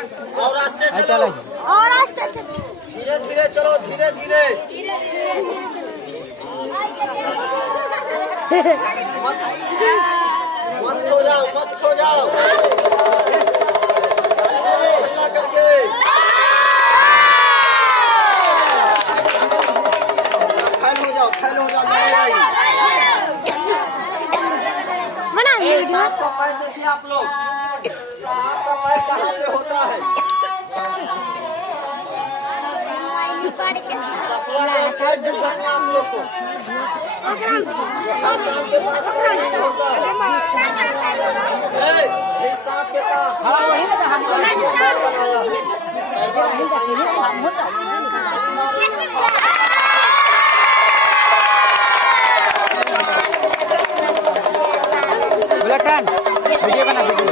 और रास्ते चलो, और रास्ते चलो, धीरे धीरे चलो, धीरे धीरे। मस्त हो जाओ, मस्त हो जाओ, हल्ला करके। फैल हो जाओ, फैल हो जाओ, मना ये सांप का पैर देखिए आप लोग, सांप का पैर कहाँ पे होता है? सपना का पैर दिखाएंगे आप लोग को। हर सांप के पास पैर नहीं होता है। ये सांप के पास बुलेटिन वीडियो बना वीडियो।